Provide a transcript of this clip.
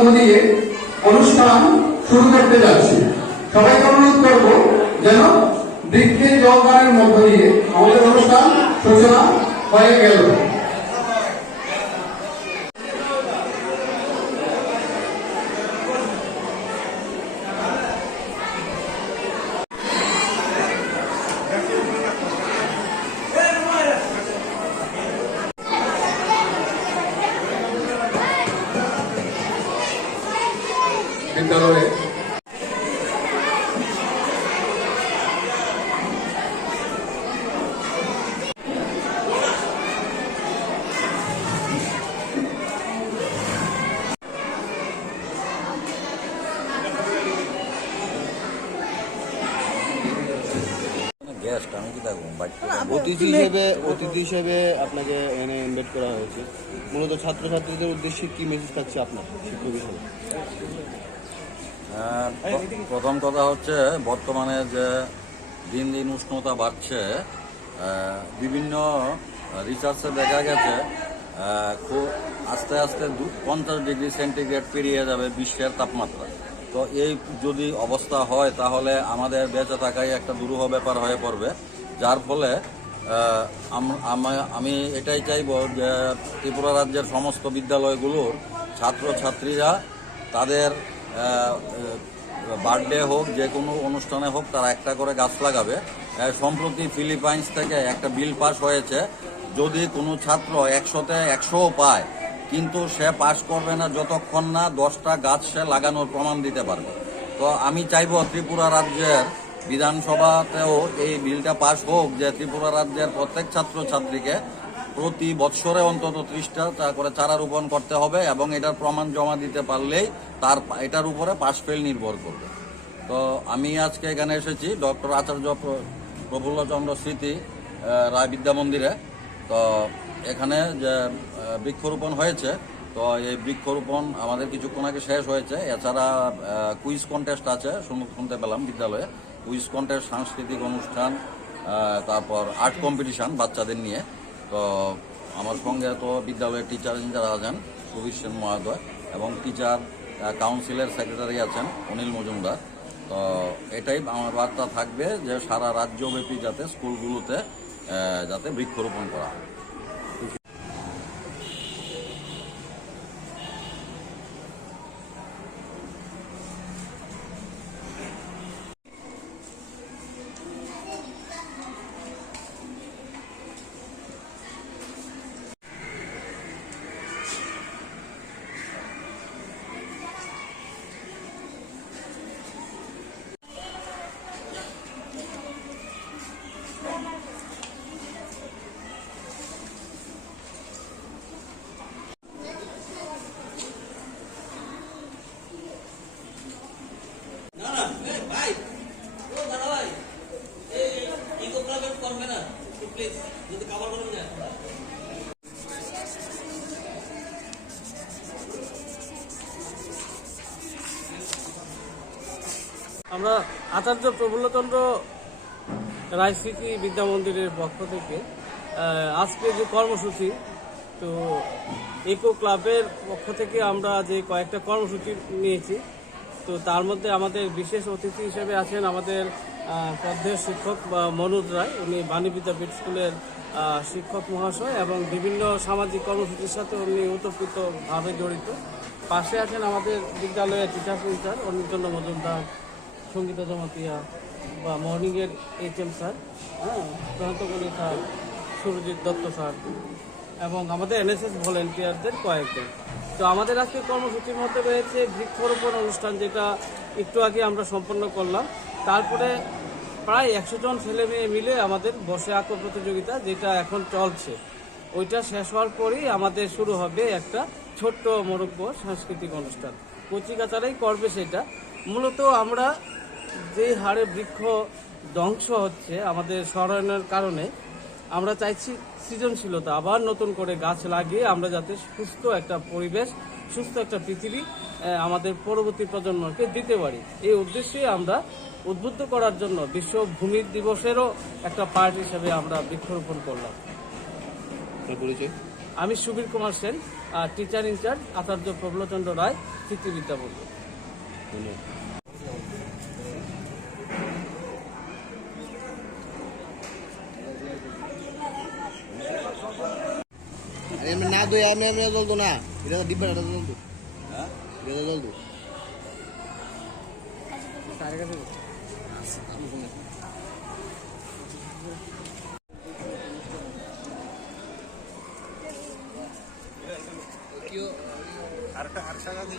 মধ্য দিয়ে অনুষ্ঠান শুরু করতে যাচ্ছি। সবাইকে অনুরোধ করব যেন বৃক্ষের জল গানের মধ্য দিয়ে আমাদের অনুষ্ঠান, সূচনা হয়ে গেল। বিদ্যালয়ে গেস্ট আমি কি থাকব? অতিথি হিসেবে অতিথি হিসেবে আপনাকে এনে ইনভাইট করা হয়েছে। মূলত ছাত্রছাত্রীদের উদ্দেশ্যে কি মেসেজ থাকছে আপনার শিক্ষক হিসেবে? প্রথম কথা হচ্ছে বর্তমানে যে দিন দিন উষ্ণতা বাড়ছে বিভিন্ন রিসার্চে দেখা গেছে খুব আস্তে আস্তে পঞ্চাশ ডিগ্রি সেন্টিগ্রেড পেরিয়ে যাবে বিশ্বের তাপমাত্রা। তো এই যদি অবস্থা হয় তাহলে আমাদের বেঁচে থাকাই একটা দুরূহ ব্যাপার হয়ে পড়বে, যার ফলে আমি এটাই চাইব যে ত্রিপুরা রাজ্যের সমস্ত বিদ্যালয়গুলোর ছাত্রছাত্রীরা তাদের বার্থডে হোক, যে কোনো অনুষ্ঠানে হোক, তারা একটা করে গাছ লাগাবে। সম্প্রতি ফিলিপাইন্স থেকে একটা বিল পাস হয়েছে। যদি কোনো ছাত্র একশোতে একশোও পায়, কিন্তু সে পাস করবে না যতক্ষণ না দশটা গাছ সে লাগানোর প্রমাণ দিতে পারবে। তো আমি চাইব ত্রিপুরা রাজ্যের বিধানসভাতেও এই বিলটা পাস হোক, যে ত্রিপুরা রাজ্যের প্রত্যেক ছাত্রছাত্রীকে প্রতি বৎসরে অন্তত ত্রিশটা করে চারা রোপণ করতে হবে এবং এটার প্রমাণ জমা দিতে পারলেই তার এটার উপরে পাস ফেল নির্ভর করবে। তো আমি আজকে এখানে এসেছি ডক্টর আচার্য প্র- প্রফুল্লচন্দ্র স্মৃতি রায় বিদ্যা মন্দিরে। তো এখানে যে বৃক্ষরোপণ হয়েছে, তো এই বৃক্ষরোপণ আমাদের কিছুক্ষণ আগে শেষ হয়েছে। এছাড়া কুইজ কন্টেস্ট আছে, শুনতে পেলাম বিদ্যালয়ে। কুইজ কন্টেস্ট সাংস্কৃতিক অনুষ্ঠান তারপর আর্ট কম্পিটিশন বাচ্চাদের নিয়ে। তো আমার সঙ্গে তো বিদ্যালয়ের টিচার যারা আছেন, সুবীর সেন মহোদয় এবং টিচার কাউন্সিলের সেক্রেটারি আছেন, অনিল মজুমদার। তো এটাই আমার বার্তা থাকবে যে সারা রাজ্যব্যাপী যাতে স্কুলগুলোতে যাতে বৃক্ষরোপণ করা হয়। আমরা আচার্য প্রফুল্লচন্দ্র রায় স্মৃতি বিদ্যা মন্দিরের পক্ষ থেকে আজকে যে কর্মসূচি, তো ইকো ক্লাবের পক্ষ থেকে আমরা যে কয়েকটা কর্মসূচি নিয়েছি, তো তার মধ্যে আমাদের বিশেষ অতিথি হিসেবে আছেন আমাদের পদ্মের শিক্ষক মনোজ রায়। উনি বাণী বিদ্যাপীঠ স্কুলের শিক্ষক মহাশয় এবং বিভিন্ন সামাজিক কর্মসূচির সাথে উনি ওতপ্রোতভাবে জড়িত। পাশে আছেন আমাদের বিদ্যালয়ের teacher in charge Anirjanya Majumdar, Sangeeta Jamatia, বা মর্নিংয়ের এইচ এম স্যার হ্যাঁ প্রশান্তকলি স্যার সুরজিৎ দত্ত স্যার এবং আমাদের এনএসএস ভলেন্টিয়ারদের কয়েকজন। তো আমাদের আজকে কর্মসূচির মধ্যে রয়েছে বৃক্ষরোপণ অনুষ্ঠান, যেটা একটু আগে আমরা সম্পন্ন করলাম। তারপরে প্রায় একশো জন ছেলে মেয়ে মিলে আমাদের বসে আঁকো প্রতিযোগিতা যেটা এখন চলছে। ওইটা শেষ হওয়ার পরেই আমাদের শুরু হবে একটা ছোট্ট মোরব্ব সাংস্কৃতিক অনুষ্ঠান। কচিকাচারাই করবে সেটা। মূলত আমরা যে হারে বৃক্ষ ধ্বংস হচ্ছে আমাদের সরানোর কারণে, আমরা চাইছি সৃজনশীলতা, আবার নতুন করে গাছ লাগিয়ে আমরা যাতে সুস্থ একটা পরিবেশ, সুস্থ একটা পৃথিবী আমাদের পরবর্তী প্রজন্মকে দিতে পারি। এই উদ্দেশ্যে আমরা উদ্বুদ্ধ করার জন্য বিশ্ব ভূমি দিবসেরও একটা পার্ট হিসেবে আমরা বৃক্ষরোপণ করলাম। পরিচয়? আমি Subir Kumar Sen teacher in charge Acharya Prabalchandra Roy তৃতীয়বিদ্যা বলব। ধন্যবাদ আরে এমনি না দই আমি না। এটা এটা আরেকটা আরেকটা গাছ